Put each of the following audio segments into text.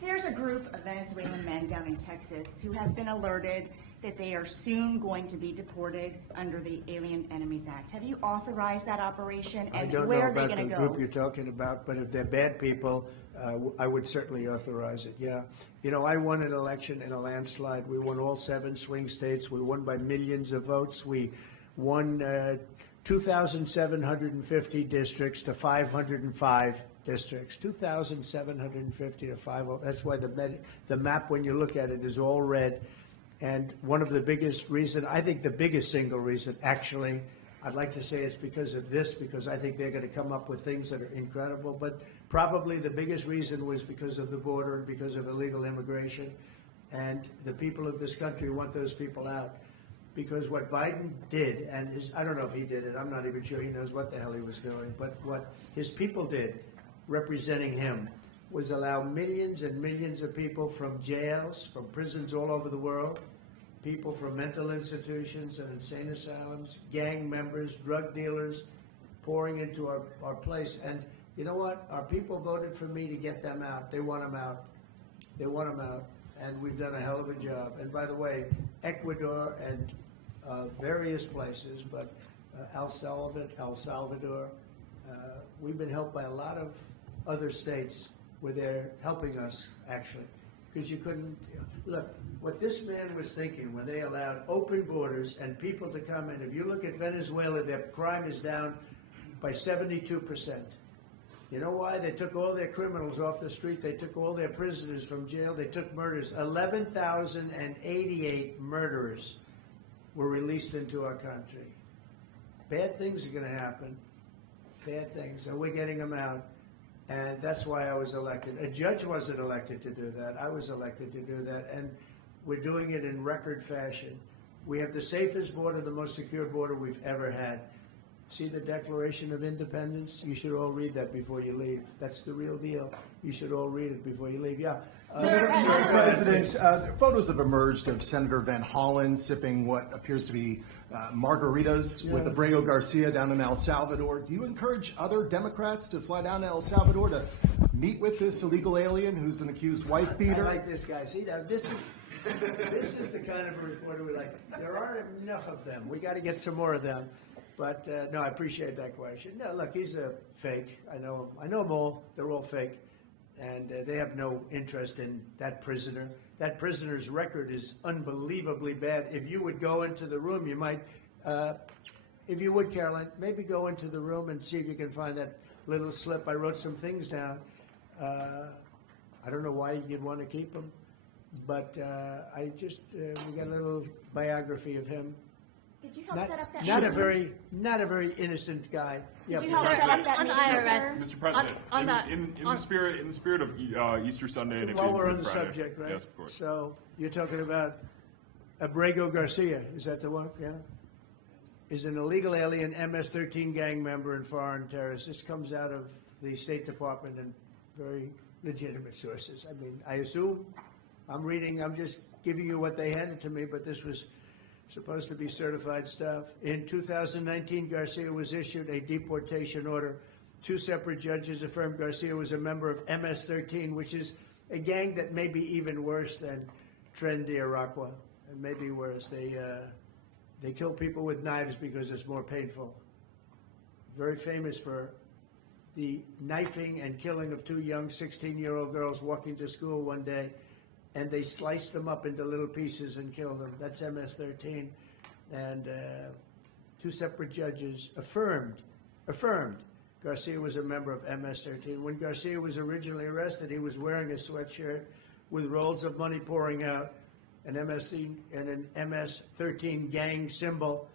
Here's a group of Venezuelan men down in Texas who have been alerted that they are soon going to be deported under the Alien Enemies Act. Have you authorized that operation, and where are they going to go? I don't know about the group you're talking about, but if they're bad people, I would certainly authorize it, yeah. You know, I won an election in a landslide. We won all 7 swing states. We won by millions of votes. We won 2,750 districts to 505 districts, 2,750 to 505. That's why the map, when you look at it, is all red. And one of the biggest reason, I think the biggest single reason, actually, I'd like to say it's because of this, because I think they're going to come up with things that are incredible. But probably the biggest reason was because of the border and because of illegal immigration. And the people of this country want those people out. Because what Biden did, and I don't know if he did it, I'm not even sure he knows what the hell he was doing, but what his people did, representing him, was allow millions and millions of people from jails, from prisons all over the world, people from mental institutions and insane asylums, gang members, drug dealers, pouring into our place. And you know what? Our people voted for me to get them out. They want them out. They want them out. And we've done a hell of a job. And by the way, Ecuador and various places, but El Salvador, we've been helped by a lot of other states where they're helping us, actually, because you couldn't look what this man was thinking when they allowed open borders and people to come in. If you look at Venezuela, their crime is down by 72%. You know why? They took all their criminals off the street. They took all their prisoners from jail. They took murders. 11,088 murderers were released into our country. Bad things are going to happen. Bad things. And we're getting them out. And that's why I was elected. A judge wasn't elected to do that. I was elected to do that. And we're doing it in record fashion. We have the safest border, the most secure border we've ever had. See the Declaration of Independence? You should all read that before you leave. That's the real deal. You should all read it before you leave. Yeah. Mr. President, photos have emerged of Senator Van Hollen sipping what appears to be margaritas with Abrego Garcia down in El Salvador. Do you encourage other Democrats to fly down to El Salvador to meet with this illegal alien who's an accused wife beater? I like this guy. See, now this is the kind of a reporter we like. There aren't enough of them. We got to get some more of them. But no, I appreciate that question. No, look, he's a fake. I know him. I know them all. They're all fake. And they have no interest in that prisoner. That prisoner's record is unbelievably bad. If you would go into the room, you might, if you would, Caroline, maybe go into the room and see if you can find that little slip. I wrote some things down. I don't know why you'd want to keep him, but I just, we got a little biography of him. Did you help set up that? Not a very innocent guy. Did you help set up that meeting, Mr. President, in the spirit of Easter Sunday and while we're on the subject, right? Yes, of course. So you're talking about Abrego Garcia? Is that the one? Yeah. Is an illegal alien, MS-13 gang member and foreign terrorist. This comes out of the State Department and very legitimate sources. I mean, I assume I'm just giving you what they handed to me, but this was supposed to be certified stuff. In 2019, Garcia was issued a deportation order. 2 separate judges affirmed Garcia was a member of MS-13, which is a gang that may be even worse than Tren de Aragua, and maybe worse. They kill people with knives because it's more painful. Very famous for the knifing and killing of 2 young 16-year-old girls walking to school one day, and they sliced them up into little pieces and killed them. That's MS-13. And 2 separate judges affirmed Garcia was a member of MS-13. When Garcia was originally arrested, he was wearing a sweatshirt with rolls of money pouring out, an MS-13 gang symbol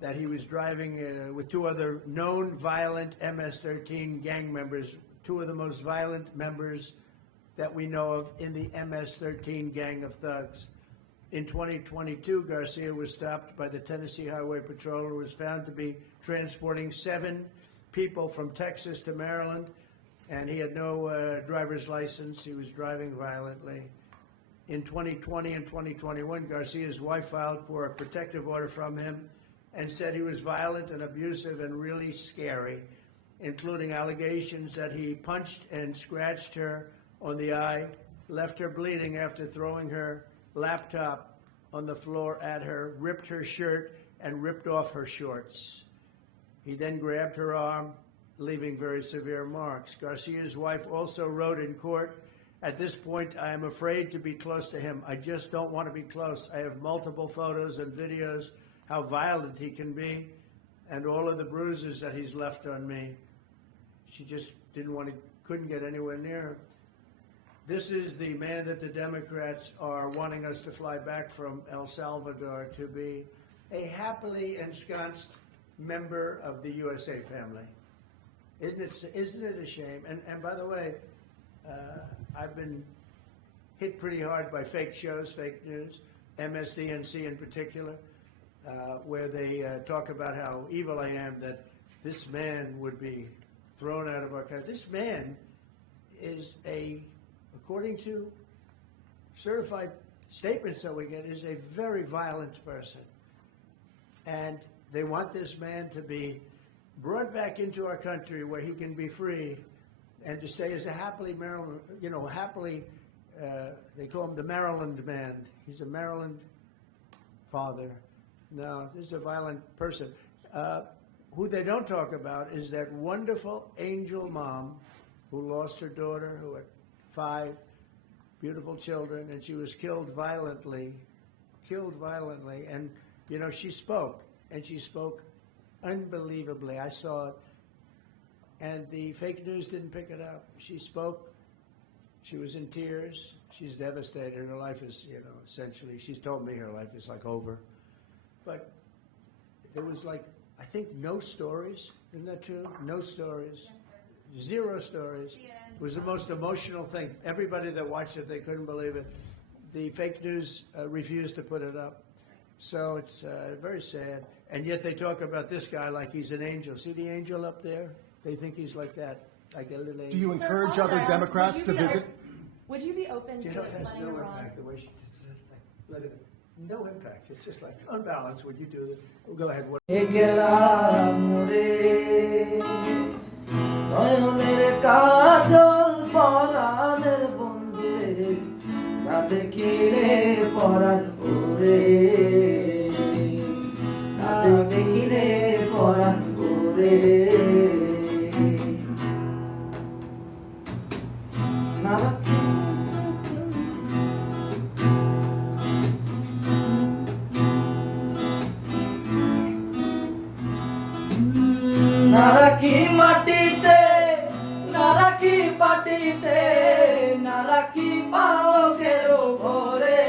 that he was driving with 2 other known violent MS-13 gang members, 2 of the most violent members that we know of in the MS-13 gang of thugs. In 2022, Garcia was stopped by the Tennessee Highway Patrol and was found to be transporting 7 people from Texas to Maryland, and he had no driver's license. He was driving violently. In 2020 and 2021, Garcia's wife filed for a protective order from him and said he was violent and abusive and really scary. including allegations that he punched and scratched her on the eye, left her bleeding after throwing her laptop on the floor at her, ripped her shirt, and ripped off her shorts. He then grabbed her arm, leaving very severe marks. Garcia's wife also wrote in court, "At this point, I am afraid to be close to him. I just don't want to be close. I have multiple photos and videos, how violent he can be, and all of the bruises that he's left on me." She just couldn't get anywhere near him. This is the man that the Democrats are wanting us to fly back from El Salvador to be a happily ensconced member of the USA family. Isn't it a shame? And by the way, I've been hit pretty hard by fake shows, fake news, MSDNC in particular, where they talk about how evil I am, that this man would be thrown out of our country. This man is according to certified statements that we get, is a very violent person. And they want this man to be brought back into our country where he can be free and to stay as a happily Maryland, they call him the Maryland man. He's a Maryland father. No, this is a violent person. Who they don't talk about is that wonderful angel mom who lost her daughter, who had 5 beautiful children, and she was killed violently. And, she spoke, and she spoke unbelievably. I saw it. And the fake news didn't pick it up. She spoke. She was in tears. She's devastated. Her life is, essentially, she's told me her life is like over. But there was I think no stories. Isn't that true? No stories. Yes, sir. 0 stories. It was the most emotional thing. Everybody that watched it, they couldn't believe it. The fake news refused to put it up. So it's very sad. And yet they talk about this guy like he's an angel. See the angel up there? They think he's like that, like a little angel. Do you encourage other Democrats to visit? Would you be open to It has letting no Iran? impact the way she let it. No impact. It's just like unbalanced. Would you do that? Well, go ahead. নয়নের কাজল পরাণের বন্ধুরে না দেখিলে পরাণ ওরে না দেখিলে পরাণ ওরে না রাখি মাটিতে না রাখি পাটিতে না রাখি পালকের ঘরে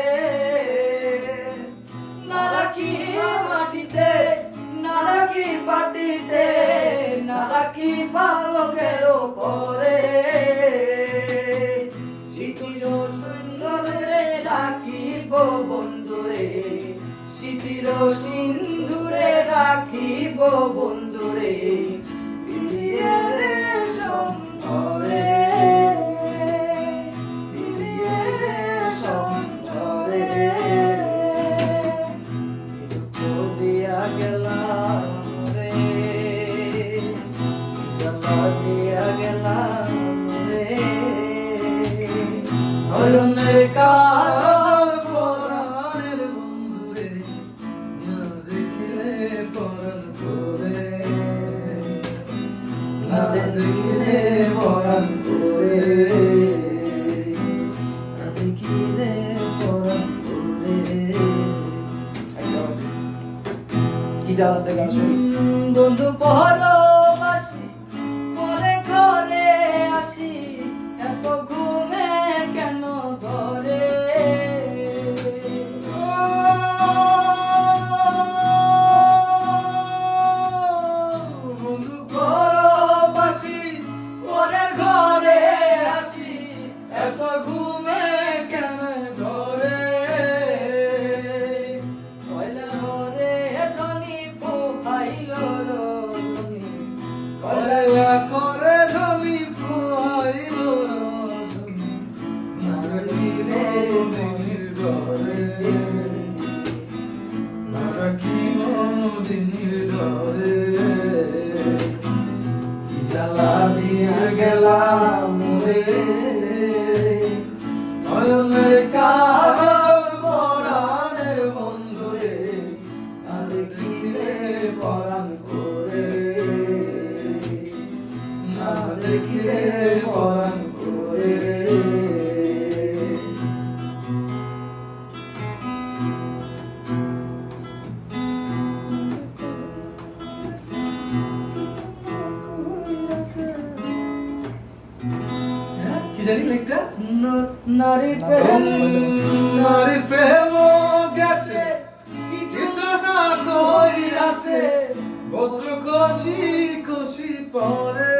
না রাখি মাটিতে না রাখি পাটিতে না রাখি পালকের ঘরে শীতির সুন্দরে রাখিব বন্ধুরে শীতির সিন্ধুরে রাখিব বন্ধুরে নয়নের কাজল পরাণের বন্ধুরে না দেখিলে পরাণ করে না দেখিলে পরাণ করে না দেখিলে পরাণ করে কি জ্বালাতে গান শুনি বন্ধু পরবাসী পরে ঘরে আসি এত ঘুমে কেন ধরে বন্ধু পরবাসী পরে ঘরে আসি এত ঘুমে কেন ধরে কয়লা ঘরে ধনী পোহাইল রজনী কয়লা ঘরে ধনী পোহাইল রজনী না রাখিলে দিনের ঘরে না রাখিব দিনের ঘরে কি মোরে নয়নের কাজল পরাণের বন্ধুরে না দেখিলে পরাণ করে না দেখিলে পরাণ করে কি জানি লেখটা নারী প্রেম গেছে কিন্তু না কইরাছে বস্ত্র কষি কষি পরে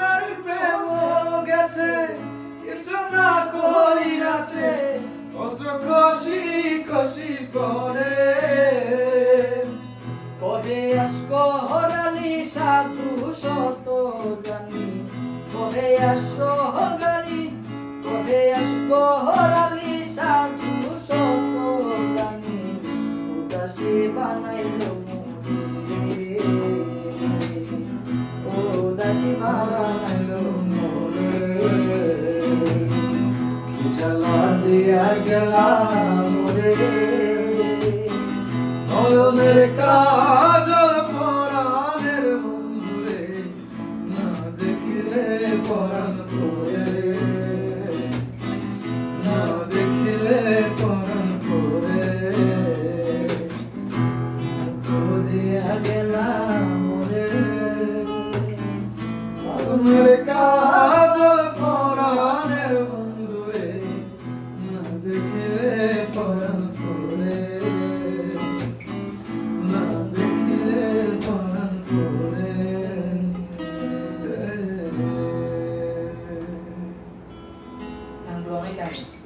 নারী প্রেম গেছে কিন্তু না কইরাছে বস্ত্র কষি কষি পরে কহে আসকহরালি সাধু শত জানি কহে আসকহরালি কহে আসকহরালি সাধু শত জানি উদাসী বানাইলো মোরে উদাসী বানাইলো মোরে কি জ্বালা দিয়া গেলা মোরে নয়নের কাজল পরাণের বন্ধুরে না দেখিলে পরাণ করে না দেখিলে পরাণ করে মুখ দিয়া গেলাম মোরে নয়নের কাজল পরাণের বন্ধুরে না দেখিলে পরাণ করে Anglo-American.